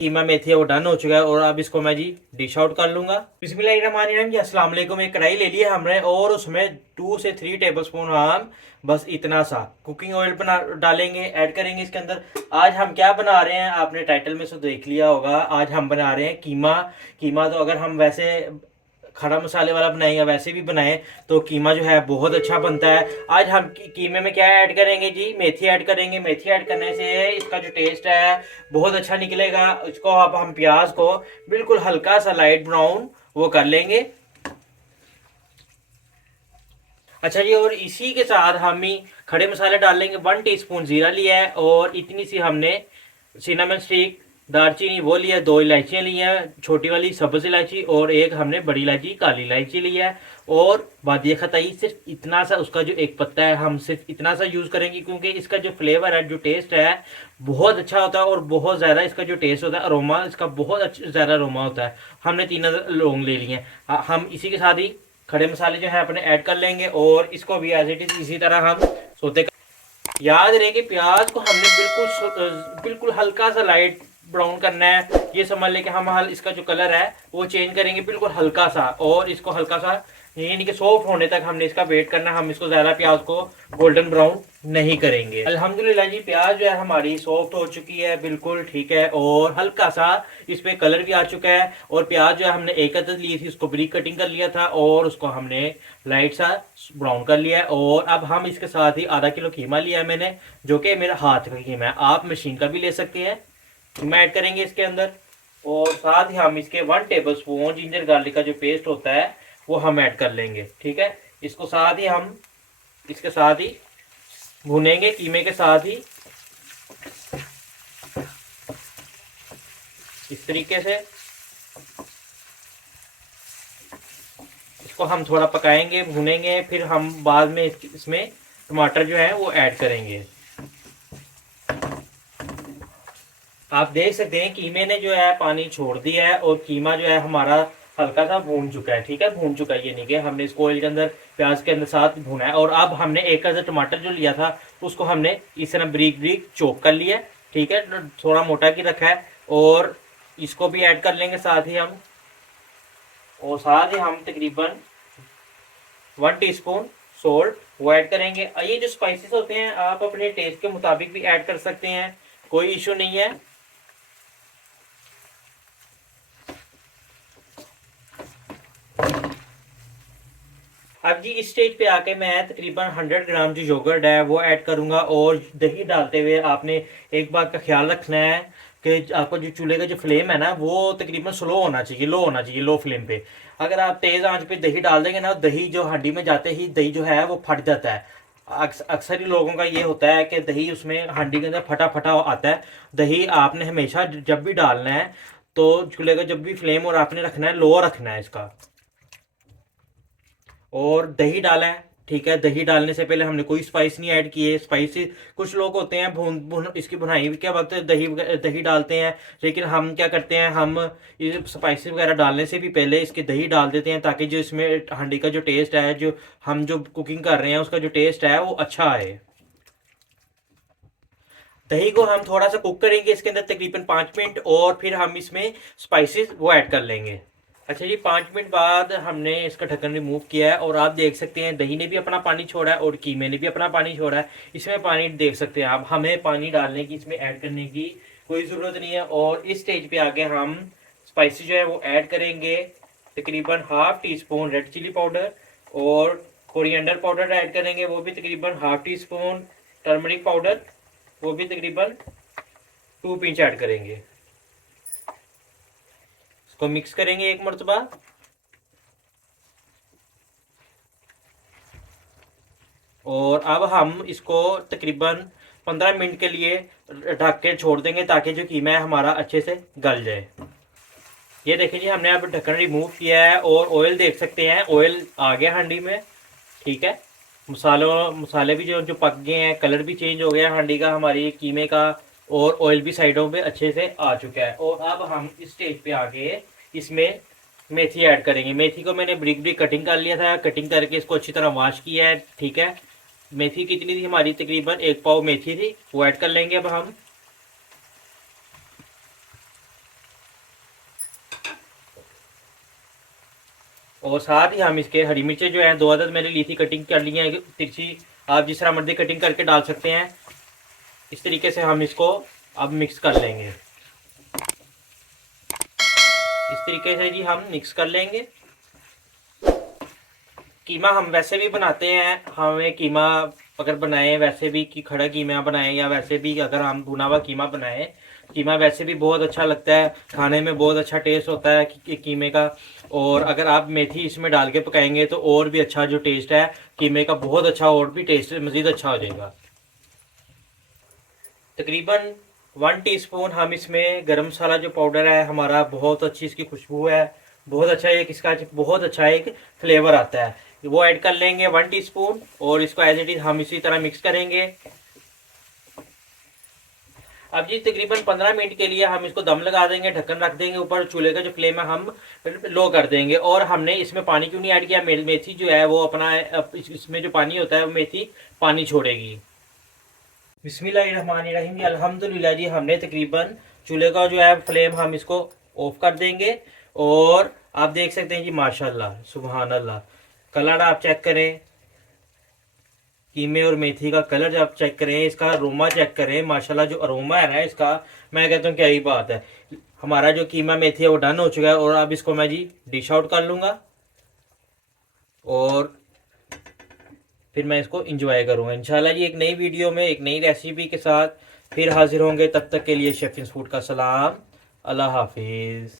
कीमा मेथी है वो डन हो चुका है और अब इसको मैं जी डिश आउट कर लूंगा। बिस्मिल्लाहिर्रहमानिर्रहीम जी, अस्सलाम वालेकुम। एक कढ़ाई ले ली है हमने और उसमें 2 से 3 टेबलस्पून हम बस इतना सा कुकिंग ऑयल बना डालेंगे, ऐड करेंगे इसके अंदर। आज हम क्या बना रहे हैं, आपने टाइटल में से देख लिया होगा। आज हम बना रहे हैं कीमा। कीमा तो अगर हम वैसे खड़ा मसाले वाला बनाएंगे, वैसे भी बनाए तो कीमा जो है बहुत अच्छा बनता है। आज हम कीमे में क्या ऐड करेंगे जी, मेथी ऐड करेंगे। मेथी ऐड करने से इसका जो टेस्ट है बहुत अच्छा निकलेगा। इसको अब हम प्याज को बिल्कुल हल्का सा लाइट ब्राउन वो कर लेंगे। अच्छा जी, और इसी के साथ हम ही खड़े मसाले डाल लेंगे। 1 टीस्पून जीरा लिया है और इतनी सी हमने सिनेमन स्टिक दालचीनी वो लिया है। 2 इलायचियाँ ली हैं, छोटी वाली सब्ज इलायची और एक हमने बड़ी इलायची काली इलायची लिया है। और बादिया खताई सिर्फ इतना सा, उसका जो एक पत्ता है हम सिर्फ इतना सा यूज़ करेंगे क्योंकि इसका जो फ्लेवर है, जो टेस्ट है बहुत अच्छा होता है और बहुत ज़्यादा इसका जो टेस्ट होता है, अरोमा इसका बहुत अच्छा ज़्यादा अरोमा होता है। हमने 3 लौंग ले लिए हैं। हम इसी के साथ ही खड़े मसाले जो है अपने ऐड कर लेंगे और इसको भी एज इट इज इसी तरह हम सोते कर। याद रहे कि प्याज को हमने बिल्कुल हल्का सा लाइट ब्राउन करना है। ये समझ लें कि हम इसका जो कलर है वो चेंज करेंगे बिल्कुल हल्का सा, और इसको हल्का सा यानी कि सॉफ्ट होने तक हमने इसका वेट करना। हम इसको ज़्यादा प्याज को गोल्डन ब्राउन नहीं करेंगे। अल्हम्दुलिल्लाह जी, प्याज जो है हमारी सॉफ्ट हो चुकी है, बिल्कुल ठीक है, और हल्का सा इस पे कलर भी आ चुका है। और प्याज जो है हमने एक अदद ली थी, उसको ब्रीक कटिंग कर लिया था और उसको हमने लाइट सा ब्राउन कर लिया है। और अब हम इसके साथ ही आधा किलो कीमा लिया है मैंने, जो कि मेरा हाथ का कीमा है, आप मशीन का भी ले सकते हैं। कीमा ऐड करेंगे इसके अंदर और साथ ही हम इसके 1 टेबल स्पून जिंजर गार्लिक का जो पेस्ट होता है वो हम ऐड कर लेंगे। ठीक है, इसको साथ ही हम इसके साथ ही भुनेंगे, कीमे के साथ ही इस तरीके से इसको हम थोड़ा पकाएंगे, भुनेंगे। फिर हम बाद में इसमें टमाटर जो है वो ऐड करेंगे। आप देख सकते हैं कीमे ने जो है पानी छोड़ दिया है और कीमा जो है हमारा हल्का सा भून चुका है। ठीक है, भून चुका है, ये नहीं कि हमने इसको ऑयल के अंदर प्याज के अंदर साथ भुना है। और अब हमने एक अदर टमाटर जो लिया था उसको हमने इस तरह ब्रीक ब्रीक चॉप कर लिया है। ठीक है, थोड़ा मोटा की रखा है और इसको भी ऐड कर लेंगे साथ ही हम। और साथ ही हम तकरीबन 1 टीस्पून सोल्ट वो ऐड करेंगे। ये जो स्पाइसेस होते हैं आप अपने टेस्ट के मुताबिक भी ऐड कर सकते हैं, कोई इशू नहीं है। अब जी इस स्टेज पे आके मैं तकरीबन 100 ग्राम जो योगर्ट है वो ऐड करूंगा। और दही डालते हुए आपने एक बात का ख्याल रखना है कि आपको जो चूल्हे का जो फ्लेम है ना वो तकरीबन स्लो होना चाहिए, लो होना चाहिए, लो फ्लेम पे। अगर आप तेज़ आंच पे दही डाल देंगे ना, दही जो हांडी में जाते ही दही जो है वो फट जाता है। अक्सर ही लोगों का ये होता है कि दही उसमें हांडी के अंदर फटा फटा आता है। दही आपने हमेशा जब भी डालना है तो चूल्हे का जब भी फ्लेम और आपने रखना है लो रखना है इसका। और दही डाला है, ठीक है। दही डालने से पहले हमने कोई स्पाइस नहीं ऐड किए। स्पाइसी कुछ लोग होते हैं भून भून इसकी भुनाई के वक्त दही दही डालते हैं, लेकिन हम क्या करते हैं, हम ये स्पाइसी वगैरह डालने से भी पहले इसकी दही डाल देते हैं ताकि जो इसमें हांडी का जो टेस्ट है, जो हम जो कुकिंग कर रहे हैं उसका जो टेस्ट है वो अच्छा आए। दही को हम थोड़ा सा कुक करेंगे इसके अंदर तकरीबन 5 मिनट और फिर हम इसमें स्पाइसेस वो ऐड कर लेंगे। अच्छा जी, 5 मिनट बाद हमने इसका ढक्कन रिमूव किया है और आप देख सकते हैं दही ने भी अपना पानी छोड़ा है और कीमे ने भी अपना पानी छोड़ा है। इसमें पानी देख सकते हैं आप, हमें पानी डालने की, इसमें ऐड करने की कोई ज़रूरत नहीं है। और इस स्टेज पे आके हम स्पाइसी जो है वो ऐड करेंगे। तकरीबन ½ टीस्पून रेड चिली पाउडर और कोरिएंडर पाउडर ऐड करेंगे, वो भी तकरीबन ½ टीस्पून। टर्मरिक पाउडर वो भी तकरीबन 2 पिंच ऐड करेंगे। इसको मिक्स करेंगे एक मरतबा। और अब हम इसको तकरीबन 15 मिनट के लिए ढक के छोड़ देंगे ताकि जो कीमा है हमारा अच्छे से गल जाए। ये देखिए जी, हमने अब ढक्कन रिमूव किया है और ऑयल देख सकते हैं, ऑयल आ गया हांडी में। ठीक है, मसाले भी जो जो पक गए हैं, कलर भी चेंज हो गया हांडी का, हमारी कीमे का, और ऑयल भी साइडों पे अच्छे से आ चुका है। और अब हम इस स्टेज पे आके इसमें मेथी ऐड करेंगे। मेथी को मैंने ब्रिक ब्रिक कटिंग कर लिया था, कटिंग करके इसको अच्छी तरह वॉश किया है। ठीक है, मेथी कितनी थी हमारी, तकरीबन 1 पाव मेथी थी, वो ऐड कर लेंगे अब हम। और साथ ही हम इसके हरी मिर्चें जो हैं 2 अदद मैंने ली थी, कटिंग कर ली है तिरछी, आप जिस तरह मर्जी कटिंग करके डाल सकते हैं। इस तरीके से हम इसको अब मिक्स कर लेंगे। इस तरीके से जी हम मिक्स कर लेंगे। कीमा हम वैसे भी बनाते हैं, हमें कीमा अगर बनाएं वैसे भी कि खड़ा कीमा बनाएं या वैसे भी अगर हम भुना हुआ कीमा बनाएं, कीमा वैसे भी बहुत अच्छा लगता है खाने में, बहुत अच्छा टेस्ट होता है कीमे का। और अगर आप मेथी इसमें डाल के पकाएंगे तो और भी अच्छा जो टेस्ट है कीमे का, बहुत अच्छा और भी टेस्ट मज़ीद अच्छा हो जाएगा। तकरीबन 1 टीस्पून हम इसमें गरम मसाला जो पाउडर है हमारा, बहुत अच्छी इसकी खुशबू है, बहुत अच्छा एक इसका बहुत अच्छा एक फ्लेवर आता है, वो ऐड कर लेंगे 1 टीस्पून। और इसको एज इट इज़ हम इसी तरह मिक्स करेंगे। अब जी तकरीबन 15 मिनट के लिए हम इसको दम लगा देंगे, ढक्कन रख देंगे ऊपर, चूल्हे का जो फ्लेम है हम लो कर देंगे। और हमने इसमें पानी क्यों नहीं ऐड किया, मेथी जो है वो अपना इसमें जो पानी होता है वो मेथी पानी छोड़ेगी। बिस्मिल्लाहिर्रहमानिर्रहीम जी, अल्हम्दुलिल्लाह जी, हमने तकरीबन चूल्हे का जो है फ्लेम हम इसको ऑफ कर देंगे। और आप देख सकते हैं जी माशाल्लाह सुबहान अल्लाह, कलर आप चेक करें, कीमे और मेथी का कलर जब चेक करें, इसका अरोमा चेक करें, माशाल्लाह जो अरोमा है ना इसका, मैं कहता हूँ क्या ही बात है। हमारा जो कीमा मेथी है वो डन हो चुका है। और अब इसको मैं जी डिश आउट कर लूँगा और फिर मैं इसको इंजॉय करूँगा इंशाल्लाह जी। एक नई वीडियो में एक नई रेसिपी के साथ फिर हाजिर होंगे, तब तक के लिए शेफ फूड का सलाम, अल्लाह हाफिज़।